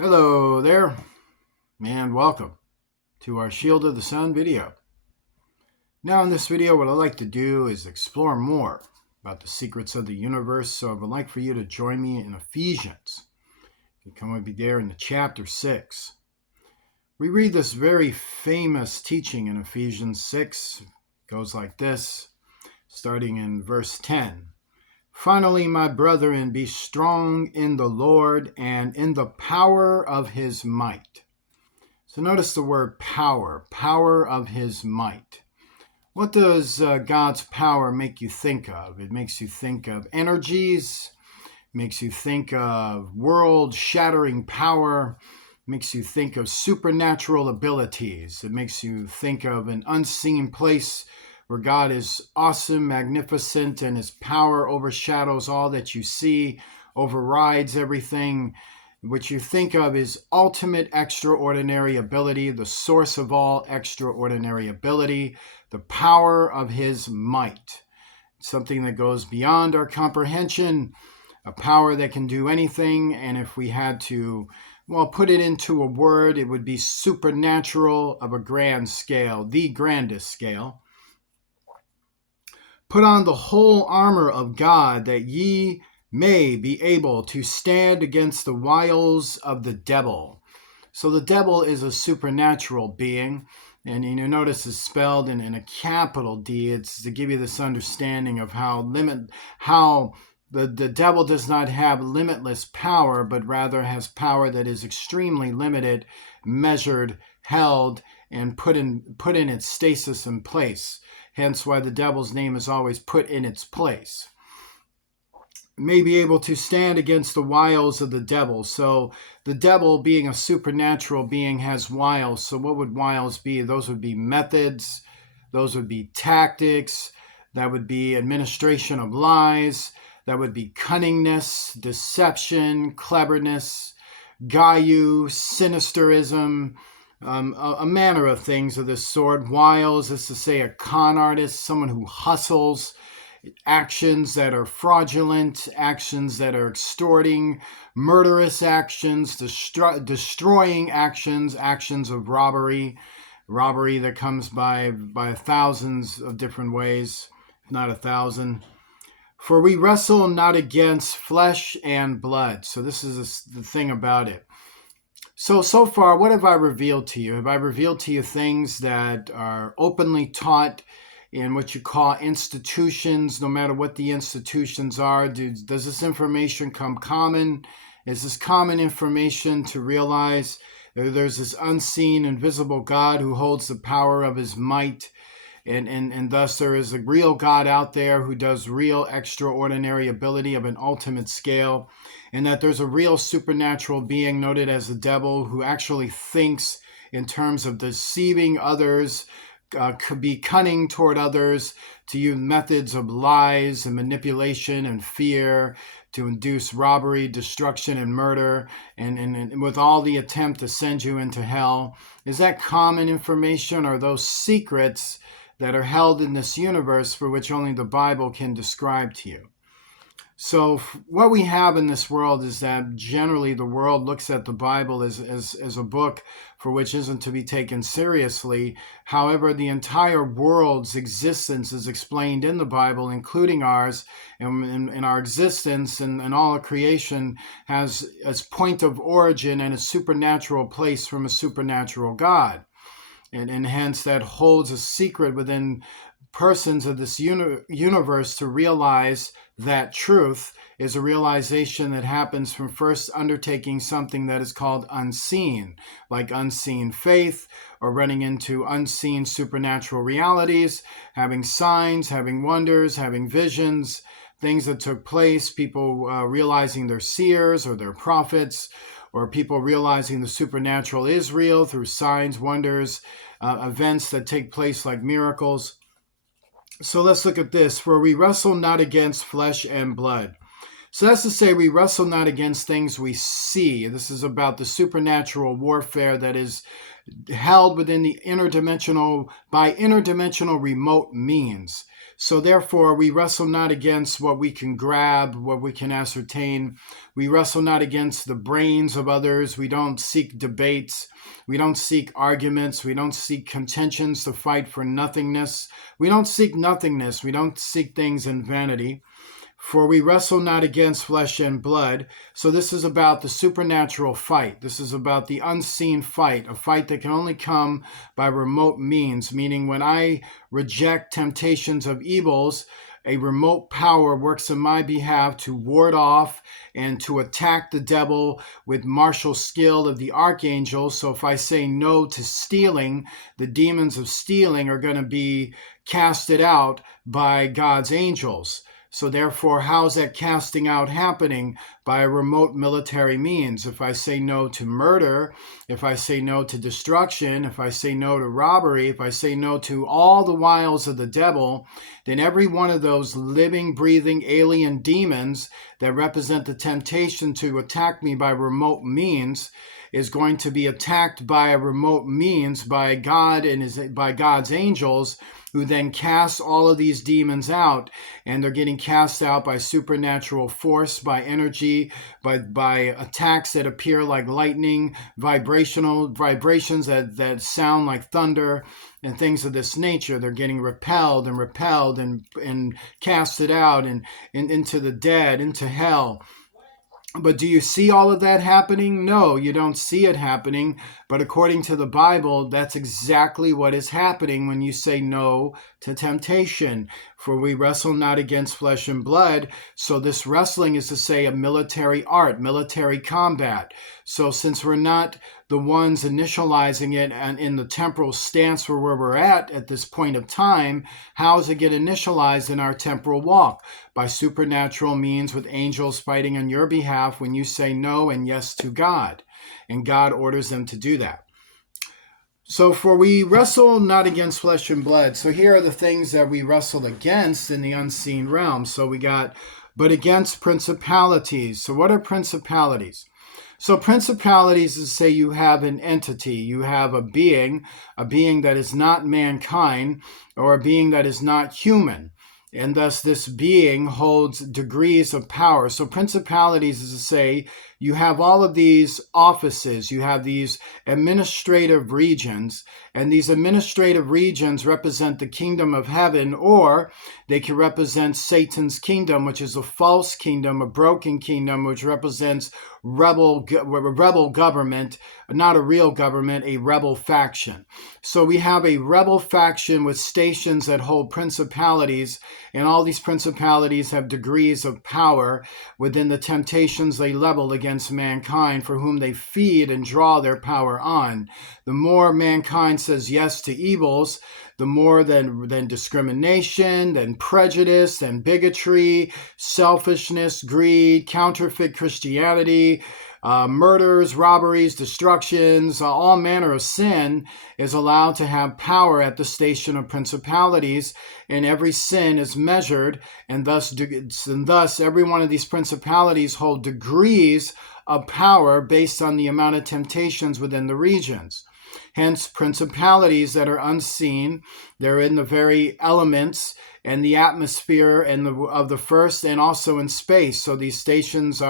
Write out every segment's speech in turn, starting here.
Hello there, and welcome to our Shield of the Sun video. Now in this video, what I'd like to do is explore more about the secrets of the universe, so I would like for you to join me in Ephesians. You can come with me there in the chapter 6. We read this very famous teaching in Ephesians 6. It goes like this, starting in verse 10. Finally, my brethren, be strong in the Lord and in the power of his might. So notice the word power of his might. What does God's power make you think of? It makes you think of energies, makes you think of world-shattering power, makes you think of supernatural abilities. It makes you think of an unseen place where God is awesome, magnificent, and his power overshadows all that you see, overrides everything. What you think of is ultimate extraordinary ability, the source of all extraordinary ability, the power of his might. Something that goes beyond our comprehension, a power that can do anything, and if we had to, put it into a word, it would be supernatural of a grand scale, the grandest scale. Put on the whole armor of God, that ye may be able to stand against the wiles of the devil. So the devil is a supernatural being, and you notice it's spelled in a capital D. It's to give you this understanding of how the devil does not have limitless power, but rather has power that is extremely limited, measured, held, and put in its stasis in place. Hence why the devil's name is always put in its place. May be able to stand against the wiles of the devil. So the devil, being a supernatural being, has wiles. So what would wiles be? Those would be methods. Those would be tactics. That would be administration of lies. That would be cunningness, deception, cleverness, guile, sinisterism, a manner of things of this sort. Wiles is to say a con artist, someone who hustles, actions that are fraudulent, actions that are extorting, murderous actions, destroying actions, actions of robbery that comes by thousands of different ways, if not 1,000. For we wrestle not against flesh and blood. So this is the thing about it. So far, what have I revealed to you? Have I revealed to you things that are openly taught in what you call institutions, no matter what the institutions are? Does this information come common? Is this common information to realize that there's this unseen, invisible God who holds the power of his might, and thus there is a real God out there who does real extraordinary ability of an ultimate scale, and that there's a real supernatural being noted as the devil who actually thinks in terms of deceiving others, could be cunning toward others, to use methods of lies and manipulation and fear to induce robbery, destruction, and murder, and with all the attempt to send you into hell. Is that common information, or those secrets that are held in this universe for which only the Bible can describe to you? So what we have in this world is that generally the world looks at the Bible as a book for which isn't to be taken seriously. However, the entire world's existence is explained in the Bible, including ours, and our existence and all of creation has its point of origin and a supernatural place from a supernatural God. And hence that holds a secret within persons of this universe to realize that truth is a realization that happens from first undertaking something that is called unseen, like unseen faith, or running into unseen supernatural realities, having signs, having wonders, having visions, things that took place, people realizing they're seers or they're prophets, or people realizing the supernatural is real through signs, wonders, events that take place like miracles. So let's look at this. For we wrestle not against flesh and blood. So that's to say we wrestle not against things we see. This is about the supernatural warfare that is held within the interdimensional, by interdimensional remote means. So therefore, we wrestle not against what we can grab, what we can ascertain. We wrestle not against the brains of others. We don't seek debates. We don't seek arguments. We don't seek contentions to fight for nothingness. We don't seek nothingness. We don't seek things in vanity. For we wrestle not against flesh and blood. So this is about the supernatural fight. This is about the unseen fight, a fight that can only come by remote means, meaning when I reject temptations of evils, a remote power works on my behalf to ward off and to attack the devil with martial skill of the archangel. So if I say no to stealing, the demons of stealing are going to be casted out by God's angels. So therefore, how's that casting out happening? By a remote military means. If I say no to murder, if I say no to destruction, if I say no to robbery, if I say no to all the wiles of the devil, then every one of those living, breathing, alien demons that represent the temptation to attack me by remote means is going to be attacked by a remote means by God and by God's angels, who then cast all of these demons out, and they're getting cast out by supernatural force, by energy, by attacks that appear like lightning, vibrations that sound like thunder, and things of this nature. They're getting repelled and casted out and into the dead, into hell. But do you see all of that happening? No, you don't see it happening. But according to the Bible, that's exactly what is happening when you say no to temptation. For we wrestle not against flesh and blood. So this wrestling is to say a military art, military combat. So since we're not the ones initializing it and in the temporal stance where we're at this point of time, how does it get initialized in our temporal walk? By supernatural means, with angels fighting on your behalf when you say no and yes to God. And God orders them to do that. So for we wrestle not against flesh and blood. So here are the things that we wrestle against in the unseen realm. So we got, but against principalities. So what are principalities? So principalities is to say you have an entity, you have a being that is not mankind, or a being that is not human. And thus this being holds degrees of power. So principalities is to say you have all of these offices, you have these administrative regions, and these administrative regions represent the kingdom of heaven, or they can represent Satan's kingdom, which is a false kingdom, a broken kingdom, which represents rebel government, not a real government, a rebel faction. So we have a rebel faction with stations that hold principalities, and all these principalities have degrees of power within the temptations they level against mankind, for whom they feed and draw their power on. The more mankind says yes to evils, the more than discrimination, than prejudice, than bigotry, selfishness, greed, counterfeit Christianity, murders, robberies, destructions, all manner of sin is allowed to have power at the station of principalities, and every sin is measured, and thus every one of these principalities hold degrees of power based on the amount of temptations within the regions. Hence, principalities that are unseen, they're in the very elements and the atmosphere of the first, and also in space. So these stations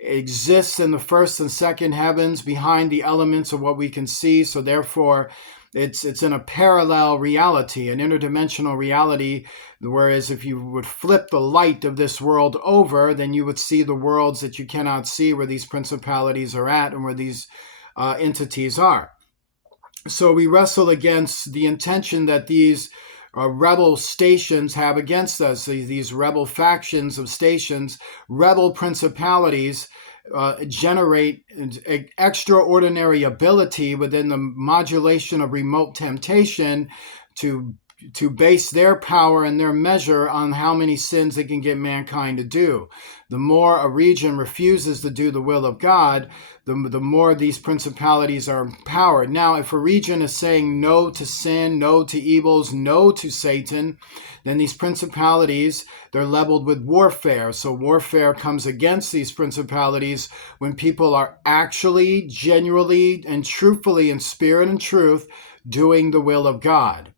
exist in the first and second heavens behind the elements of what we can see. So therefore, it's in a parallel reality, an interdimensional reality. Whereas if you would flip the light of this world over, then you would see the worlds that you cannot see, where these principalities are at and where these entities are. So we wrestle against the intention that these rebel stations have against us, these rebel factions of stations, rebel principalities generate extraordinary ability within the modulation of remote temptation to base their power and their measure on how many sins they can get mankind to do. The more a region refuses to do the will of God, the more these principalities are empowered. Now, if a region is saying no to sin, no to evils, no to Satan, then these principalities, they're leveled with warfare. So warfare comes against these principalities when people are actually, genuinely, and truthfully, in spirit and truth, doing the will of God.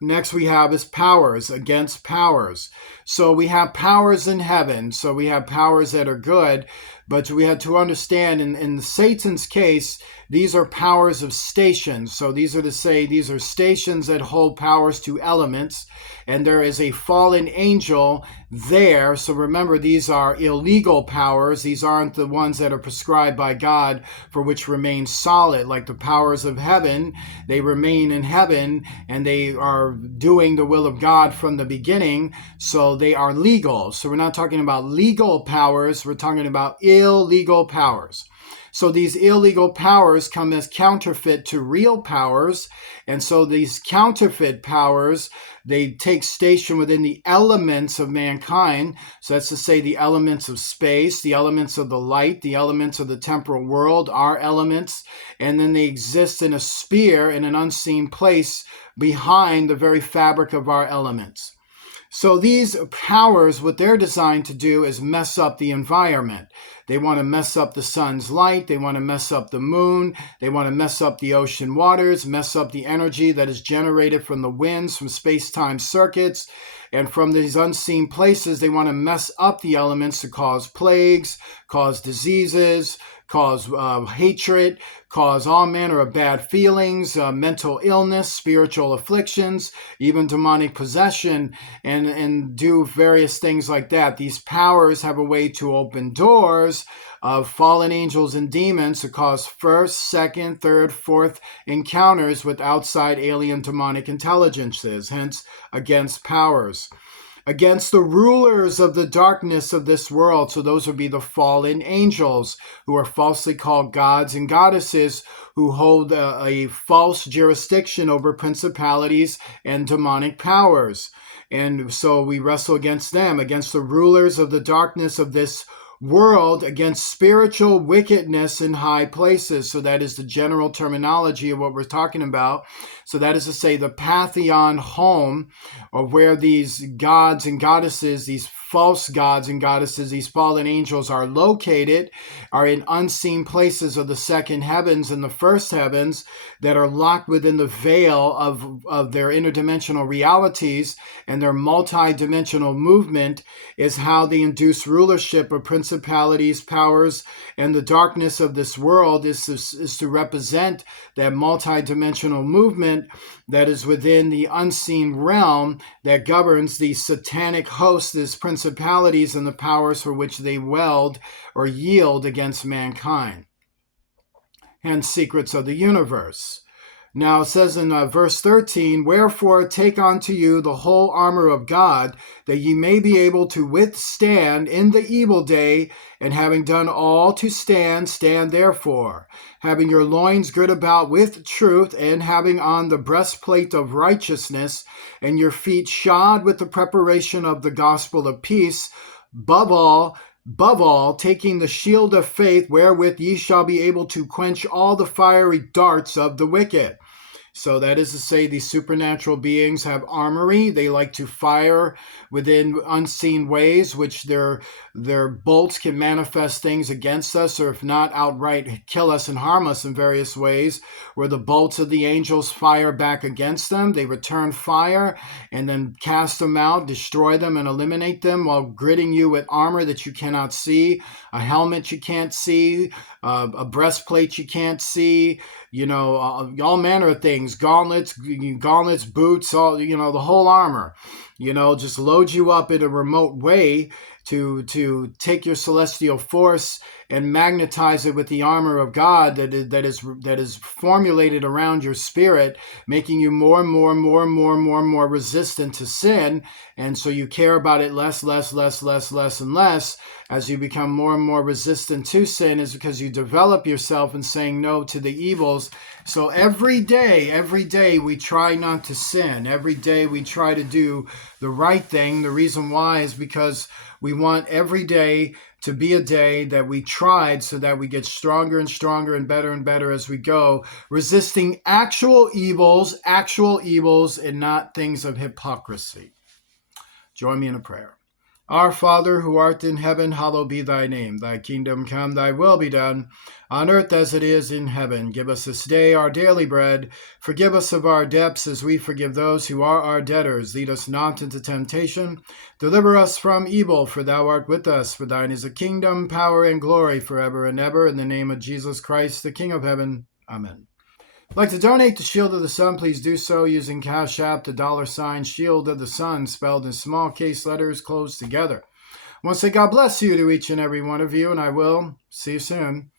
Next we have is powers, against powers. So we have powers in heaven. So we have powers that are good, but we have to understand in Satan's case, these are powers of stations. So these are stations that hold powers to elements, and there is a fallen angel there. So remember, these are illegal powers. These aren't the ones that are prescribed by God, for which remain solid, like the powers of heaven. They remain in heaven, and they are doing the will of God from the beginning, so they are legal. So we're not talking about legal powers, we're talking about illegal powers. So these illegal powers come as counterfeit to real powers, and so these counterfeit powers, they take station within the elements of mankind. So that's to say the elements of space, the elements of the light, the elements of the temporal world, our elements, and then they exist in a sphere in an unseen place behind the very fabric of our elements. So these powers, what they're designed to do is mess up the environment. They want to mess up the sun's light. They want to mess up the moon. They want to mess up the ocean waters, mess up the energy that is generated from the winds, from space-time circuits. And from these unseen places, they want to mess up the elements to cause plagues, cause diseases, cause hatred, cause all manner of bad feelings, mental illness, spiritual afflictions, even demonic possession, and do various things like that. These powers have a way to open doors of fallen angels and demons to cause first, second, third, fourth encounters with outside alien demonic intelligences, hence against powers. Against the rulers of the darkness of this world. So those would be the fallen angels, who are falsely called gods and goddesses, who hold a false jurisdiction over principalities and demonic powers. And so we wrestle against them, against the rulers of the darkness of this world, against spiritual wickedness in high places. So that is the general terminology of what we're talking about. So that is to say the pantheon home, or where these gods and goddesses, these false gods and goddesses, these fallen angels are located, are in unseen places of the second heavens and the first heavens that are locked within the veil of their interdimensional realities, and their multi-dimensional movement is how they induce rulership of principalities, powers, and the darkness of this world is to represent that multi-dimensional movement that is within the unseen realm that governs the satanic hosts, these principalities and the powers for which they weld or yield against mankind. Hence, secrets of the universe. Now it says in verse 13, "Wherefore take unto you the whole armor of God, that ye may be able to withstand in the evil day, and having done all to stand, stand therefore, having your loins girt about with truth, and having on the breastplate of righteousness, and your feet shod with the preparation of the gospel of peace, above all, taking the shield of faith, wherewith ye shall be able to quench all the fiery darts of the wicked." So that is to say, these supernatural beings have armory. They like to fire within unseen ways, which their bolts can manifest things against us, or if not, outright kill us and harm us in various ways, where the bolts of the angels fire back against them. They return fire and then cast them out, destroy them, and eliminate them, while gritting you with armor that you cannot see, a helmet you can't see, a breastplate you can't see, all manner of things, gauntlets, boots, all, the whole armor, just load you up in a remote way to take your celestial force and magnetize it with the armor of God that is formulated around your spirit, making you more and more resistant to sin. And so you care about it less and less as you become more and more resistant to sin, is because you develop yourself in saying no to the evils. So every day we try not to sin. Every day we try to do the right thing. The reason why is because we want every day to be a day that we tried, so that we get stronger and stronger and better as we go, resisting actual evils, and not things of hypocrisy. Join me in a prayer. Our Father, who art in heaven, hallowed be thy name. Thy kingdom come, thy will be done, on earth as it is in heaven. Give us this day our daily bread. Forgive us of our debts as we forgive those who are our debtors. Lead us not into temptation. Deliver us from evil, for thou art with us. For thine is the kingdom, power, and glory forever and ever. In the name of Jesus Christ, the King of heaven. Amen. If you'd like to donate to Shield of the Sun, please do so using Cash App, the $ Shield of the Sun, spelled in small case letters closed together. I want to say God bless you to each and every one of you, and I will see you soon.